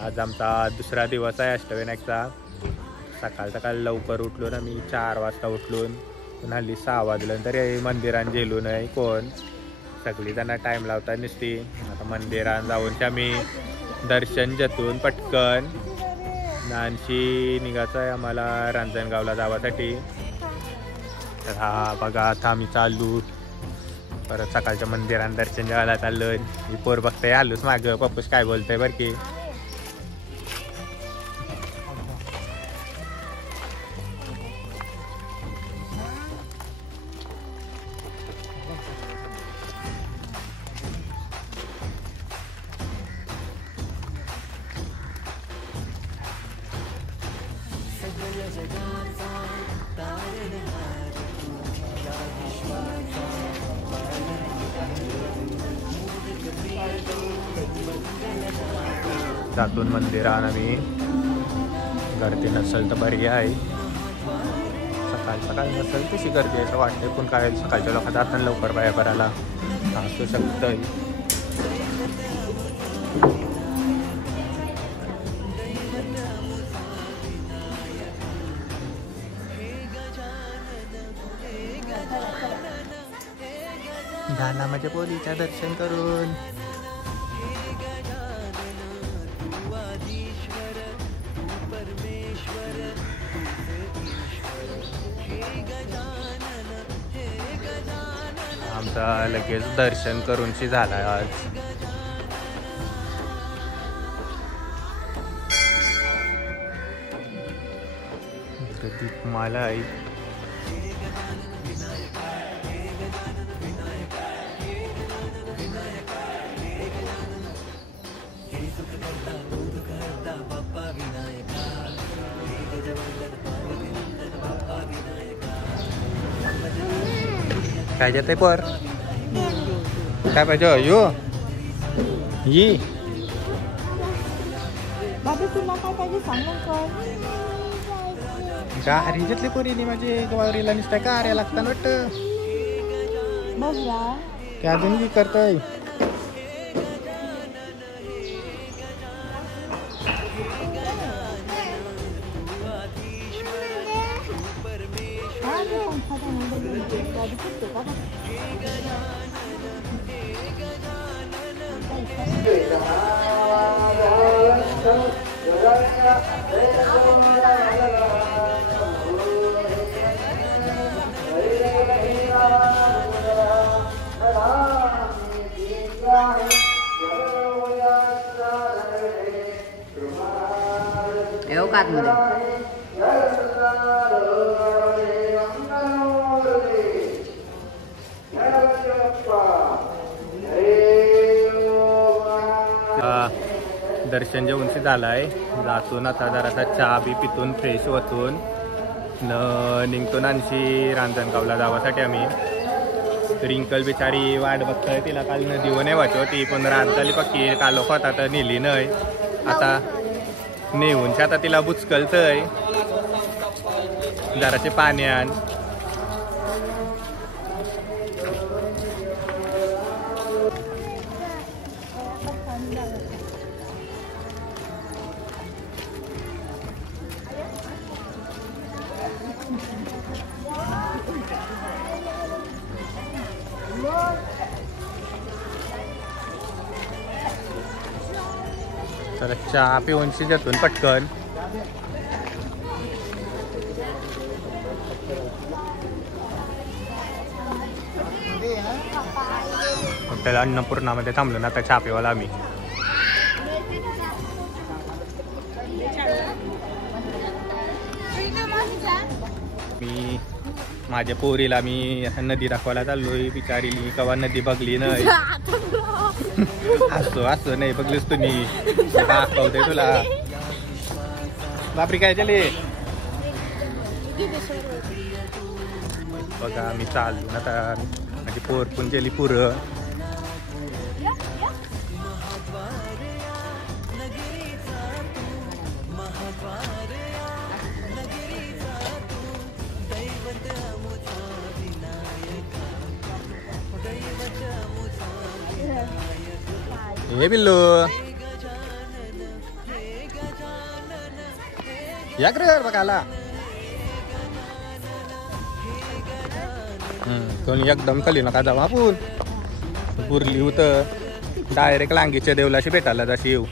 आज आमचा दुसरा दिवस आहे अष्टविनायकचा. सकाळ सकाळ लवकर उठलो ना मी 4 वाजता उठलून. हल्ली 6 वाजलं तरी मंदिरात गेलो नाही कोण. सगळी त्यांना टाईम लावता नसती. आता मंदिरात जाऊन आम्ही दर्शन घेतून पटकन नानशी निघायचं आहे आम्हाला रांजणगावला जावासाठी. तर हा बघा आता आम्ही चालू परत सकाळच्या मंदिरात दर्शन घ्यायला चाललोय. मी पोर बघताय आलोच मागं पप्पूस काय बोलतोय बरं की. जातून मंदिरात आम्ही गर्दी नसेल तर बरी आहे. सकाळ नसेल तशी गर्दी आहे असं वाटते. पण काय सकाळच्या लोक जातात लवकर बाया करायला असू शकतं. झाला माझ्या पोरीचं दर्शन करून. आमचा लगेच दर्शन करूनशी झाला आज. दीपमाला आहे. काय जाते पर काय पाहिजे यो ही गारी घेतली पोरीने माझी गवारीला नुसत्या गाऱ्या लागतात वाटतं. त्या अजून बी करतोय. दर्शन जेवणशी झालाय. जातून आता जरासा चहा बी पितून फ्रेश होतून निघतो नानशी रांजणगावला जावासाठी आम्ही. रिंकल बिचारी वाट बघतोय. तिला काल नदीवर नाही वाटत होती पण रात झाली पक्की काल होता तर नेली नाही. आता नेऊनशी आता तिला बुचकलतय जराचे पाण्यान. तर चहा पिऊनशी जातून पटकन त्याला अन्नपूर्णामध्ये थांबलो ना आता चहा पिवायला आम्ही. मी माझ्या पोरीला मी नदी दाखवायला चाललोय. बिचारी कवा नदी बघली नाही. असं नाही बघलीस तुम्ही दाखवते तुला. बापरी काय झाले बघा. मी चाललो आता माझी पोर पण गेली पुरं. हे बिल्लू या रे बघायला कोणी एकदम खाली नका जाऊ आपण बुरली होतं डायरेक्ट लांगीच्या देवलाशी भेटायला जशी येऊ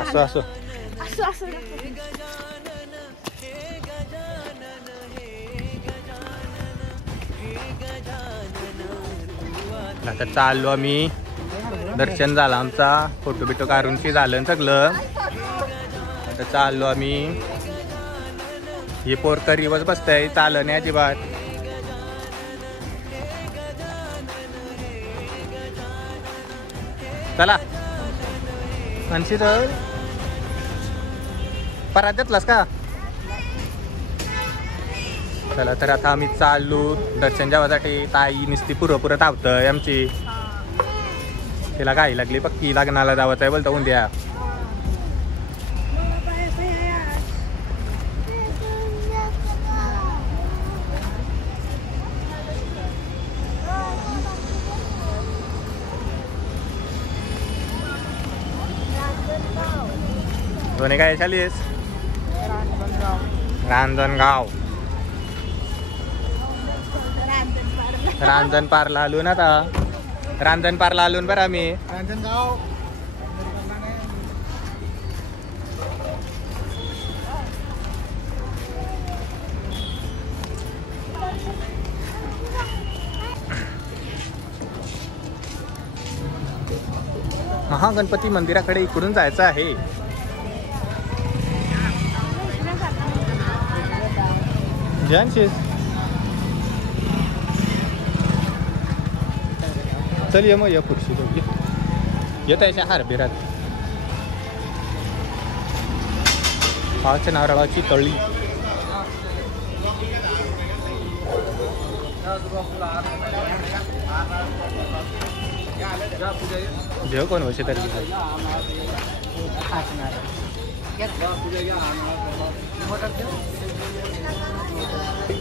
असं असं आता चाललो आम्ही दर्शन झालं आमचा फोटो बिटो काढूनशी झालं सगळं आता चाललो आम्ही हे पोरकरीवच बसतंय चाललं नाही अजिबात चला आणशी तर परत घेतलास का चला तर आता आम्ही चाललो दर्शन जेवासाठी ताई नुसती पुरं धावतंय आमची तिला घाई लागली पक्की लग्नाला जावंच आहे बोलता उद्या दोन्ही काय चालीस रांजणगाव रांजण पारला आलो ना आता रांजण पारला आलो बरं आम्ही रांजणगाव महागणपती मंदिराकडे इकडून जायचं आहे जानशीस चल ये मग या खुर्शी येत आहे हार बिरात पाच नारळाची तळी जेव कोण वर्षे तरी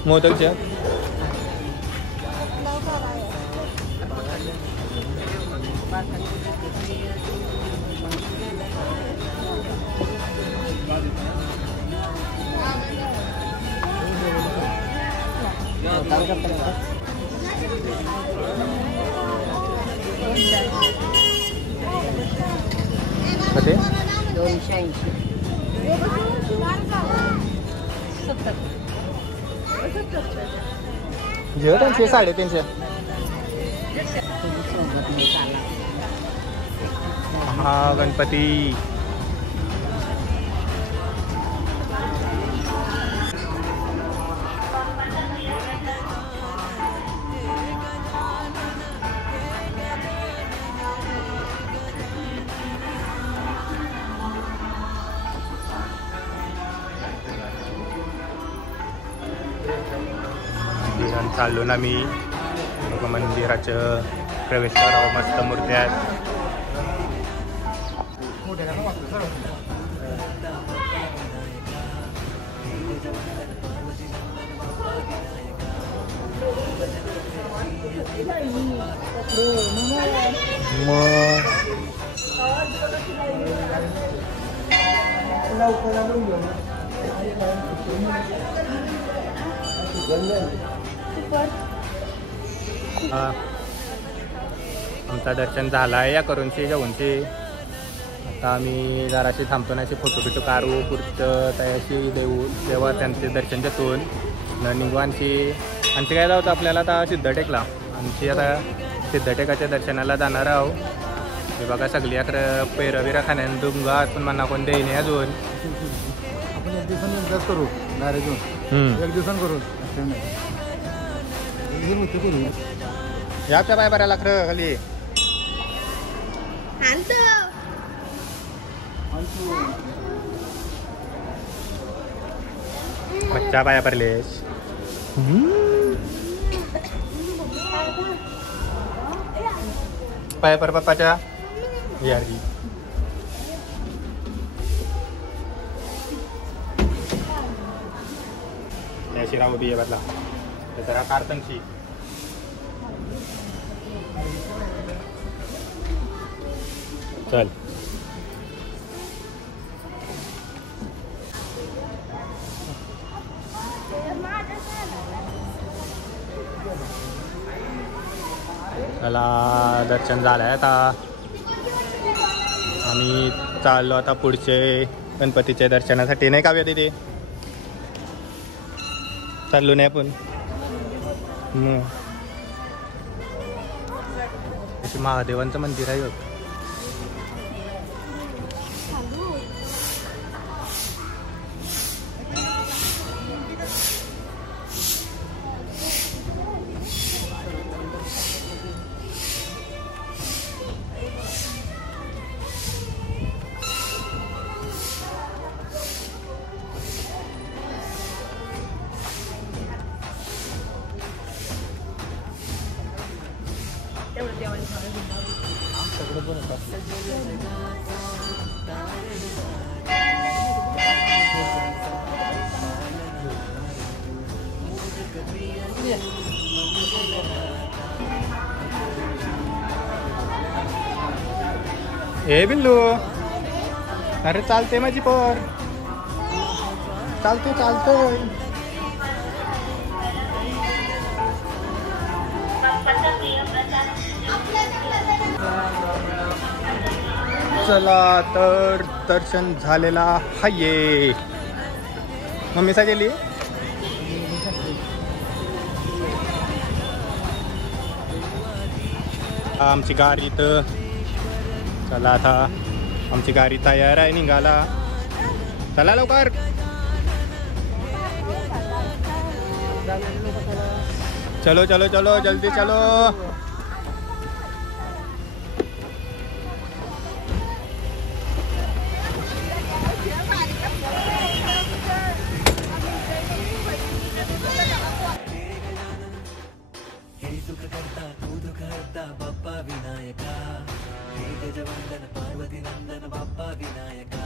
मोदक जेव कधी 280 जेव 300 350 हा गणपती चाललो ना मी मंदिराचं प्रवेश करावं मस्त मूर्त्या आहेत आमचा दर्शन झाला आहे या करूनची जेवणची आता आम्ही जराशी थांबतोनाशी फोटो बिटो काढू पुढचं तयाशी देऊ तेव्हा त्यांचे दर्शन देतून निगवांची आणखी काय जावतं आपल्याला आता सिद्धटेकला आमची आता सिद्धटेकाच्या दर्शनाला जाणार आहोत हे बघा सगळी अकरा पेरं बिरं खाण्यान दुंगा पण म्हणा कोण देईन अजून. आपण एक दिवसांनी एकदाच करू डायरेक्ट घेऊन एक दिवसांनी करू याच्या पाय बऱ्याला खरं खाली बच्चा पाया पडलेस. पाया पर पप्पाच्या यारी त्याशी राहू दे बदला जरा कार्तनशी. चल मला दर्शन झालंय आता. आम्ही चाललो आता पुढचे गणपतीच्या दर्शनासाठी नाही का तिथे चाललो नाही आपण. महादेवांचं मंदिर आहे. ए बिल्लू अरे चालते माझी पोर चालते चालते. चला तर दर्शन झालेला हाये. मम्मीसा गेली आमची गाडी तर. चला आता आमची गाडी तयार आहे निघाला. चला लवकर. चलो चलो चलो जल्दी चलो. बाप्पा विनायका, हे गजवंदन पार्वती नंदन बाप्पा विनायका.